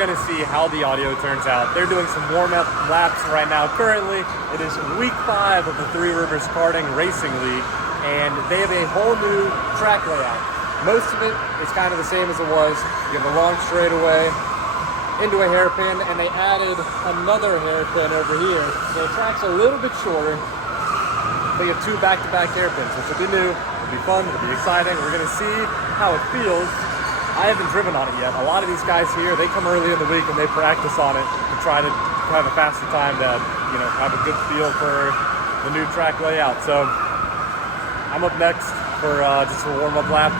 gonna see how the audio turns out. They're doing some warm-up laps right now. Currently, it is week 5 of the Three Rivers Karting Racing League, and they have a whole new track layout. Most of it is kind of the same as it was. You have a long straightaway into a hairpin, and they added another hairpin over here. So the track's a little bit shorter, but you have 2 back-to-back hairpins, which will be new, it'll be fun, it'll be exciting. We're gonna see how it feels. I haven't driven on it yet. A lot of these guys here, they come early in the week and they practice on it to try to have a faster time to, you know, have a good feel for the new track layout. So I'm up next for just a warm-up lap,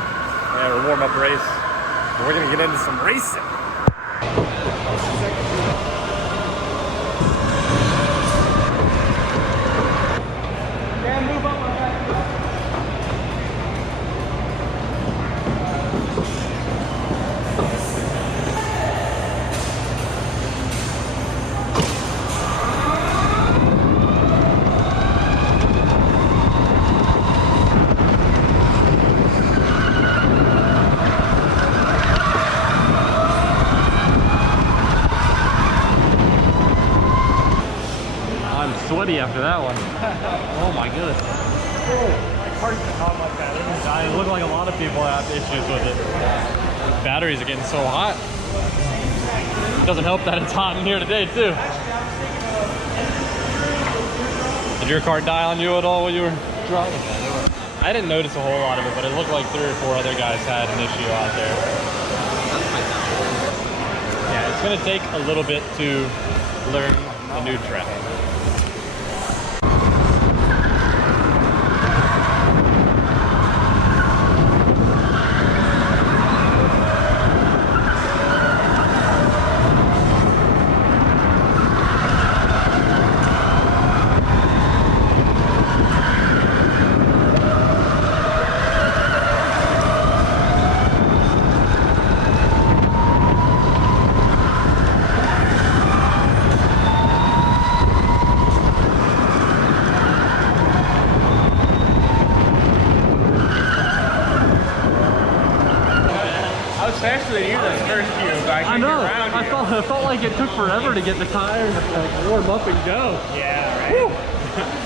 or warm-up race. And we're gonna get into some racing. Sweaty after that one. Oh my goodness. My car's been hot like that. It looked like a lot of people have issues with it. The batteries are getting so hot. It doesn't help that it's hot in here today too. Did your car die on you at all when you were driving? I didn't notice a whole lot of it, but it looked like 3 or 4 other guys had an issue out there. Yeah, it's gonna take a little bit to learn the new track. Faster than you those first few. I know. I felt like it took forever to get the tires like warm up and go. Yeah, right.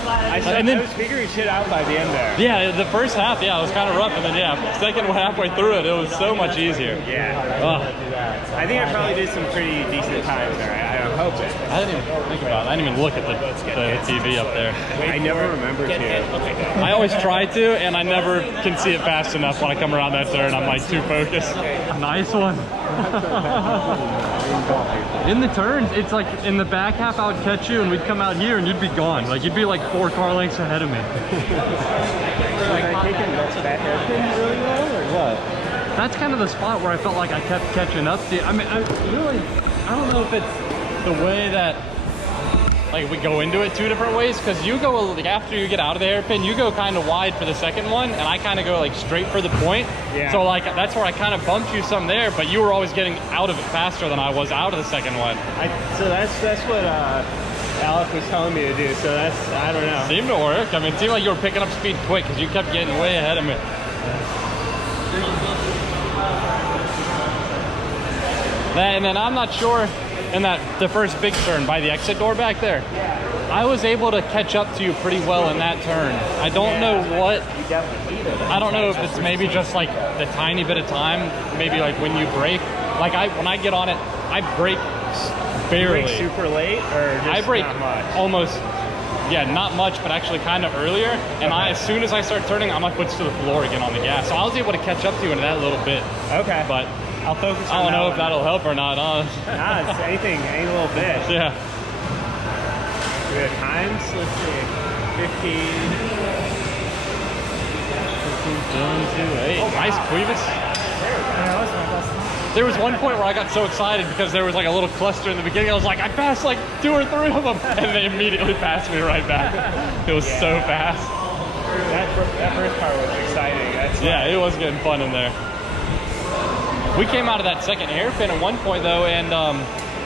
I was figuring shit out by the end there. Yeah, the first half, yeah, it was kind of rough, and then second halfway through it, it was so much easier. Yeah. I think I probably did some pretty decent times there. I'm hoping. I didn't even think about it. I didn't even look at the TV up there. I never remember to. I always try to, and I never can see it fast enough when I come around that turn. I'm like too focused. Nice one. In the turns, it's like in the back half I would catch you and we'd come out here and you'd be gone. Like you'd be like 4 car lengths ahead of me. Was I taking that hairpin really well or what? That's kind of the spot where I felt like I kept catching up to you. I mean, I don't know if it's the way that like we go into it 2 different ways, because you go like after you get out of the hairpin, you go kind of wide for the second one, and I kind of go like straight for the point. Yeah. So like that's where I kind of bumped you some there, but you were always getting out of it faster than I was out of the second one. So that's what Alec was telling me to do. So that's, I don't know. Seemed to work. I mean, it seemed like you were picking up speed quick because you kept getting way ahead of me. And then I'm not sure. In the first big turn by the exit door back there, I was able to catch up to you pretty well in that turn. I don't know what, I don't know if it's maybe just like the tiny bit of time, maybe like when you brake. Like when I get on it, I brake barely. You brake super late or just I brake not much? Almost, yeah, not much, but actually kind of earlier. And as soon as I start turning, my foot's to the floor again on the gas. So I was able to catch up to you in that little bit. Okay. But I'll focus on I don't know that if that'll help or not. Nah, it's any little bit. Yeah. We have times, let's see, 15. 15, 2, 8. Oh, nice, Cuevas. There was one point where I got so excited because there was like a little cluster in the beginning. I was like, I passed like 2 or 3 of them, and they immediately passed me right back. It was so fast. That first car was exciting. Yeah, it was getting fun in there. We came out of that second hairpin at one point though, and I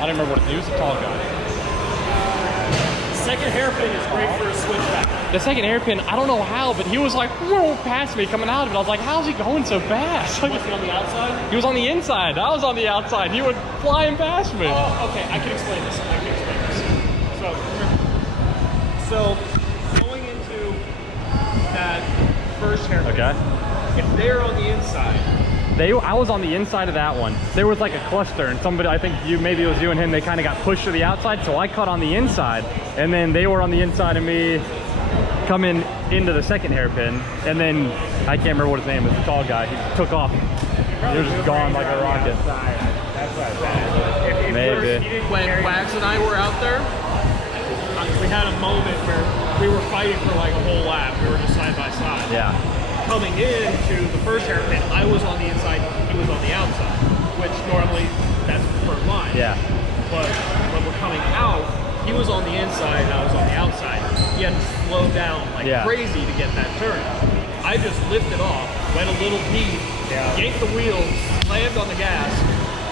don't remember what it was. A tall guy. second hairpin is great for a switchback. The second hairpin, I don't know how, but he was like, whoa, past me coming out of it. I was like, how's he going so fast? Was he on the outside? He was on the inside. I was on the outside. He went flying past me. Oh, okay. I can explain this. So going into that first hairpin, Okay. if they're on the inside, I was on the inside of that one. There was like a cluster, and somebody, I think maybe it was you and him, they kind of got pushed to the outside, so I caught on the inside, and then they were on the inside of me coming into the second hairpin, and then I can't remember what his name is, the tall guy. He took off. He was just gone like a rocket. That's what I said. Maybe. when Wags and I were out there, we had a moment where we were fighting for like a whole lap. We were just side by side. Yeah. Coming into the first hairpin, I was on the inside, he was on the outside, which normally that's the preferred line. Yeah. But when we're coming out, he was on the inside and I was on the outside. He had to slow down like crazy to get that turn. I just lifted off, went a little deep, yanked the wheels, slammed on the gas,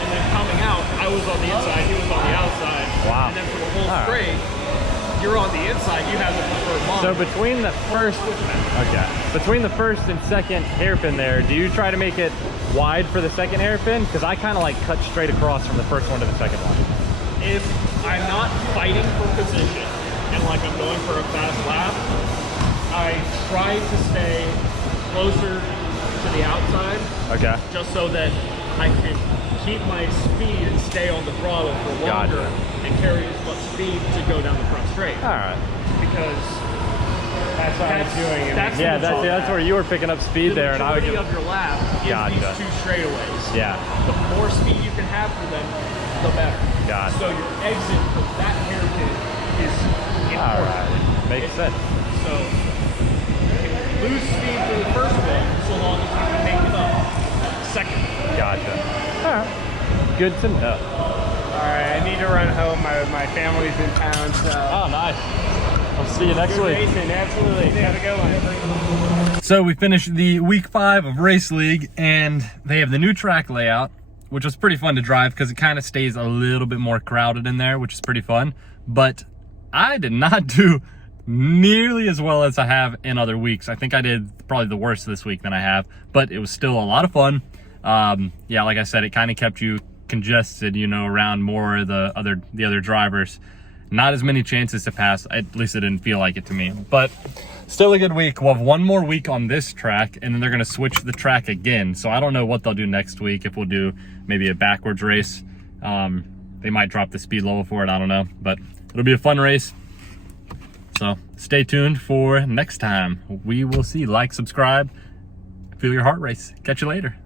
and then coming out, I was on the inside, he was on the outside. Wow. And then for the whole straight, you're on the inside, you have the preferred line. So between the first and second hairpin there, do you try to make it wide for the second hairpin? Because I kind of like cut straight across from the first one to the second one. If I'm not fighting for position and like I'm going for a fast lap, I try to stay closer to the outside. Okay. Just so that I can keep my speed and stay on the throttle for longer and carry as much speed to go down the front straight. All right. Because That's what I was doing. That's where you were picking up speed there, and I would of your lap is these two straightaways. Yeah. The more speed you can have for them, the better. Gotcha. So your exit from that hairpin is important. All right. Makes sense. So you can lose speed for the first one, so long as you can make it up second. Gotcha. All right. Good to know. All right, I need to run home. My family's in town, so. Oh, nice. I'll see you next week. Racing, absolutely. Have a good one. So we finished the week 5 of Race League, and they have the new track layout, which was pretty fun to drive because it kind of stays a little bit more crowded in there, which is pretty fun. But I did not do nearly as well as I have in other weeks. I think I did probably the worst this week than I have, but it was still a lot of fun. Yeah, like I said, it kind of kept you congested, you know, around more of the other drivers. Not as many chances to pass, at least it didn't feel like it to me, but still a good week. We'll have one more week on this track, and then they're going to switch the track again. So I don't know what they'll do next week, if we'll do maybe a backwards race. They might drop the speed level for it, I don't know, but it'll be a fun race. So stay tuned for next time. We will see. Like, subscribe, feel your heart race. Catch you later.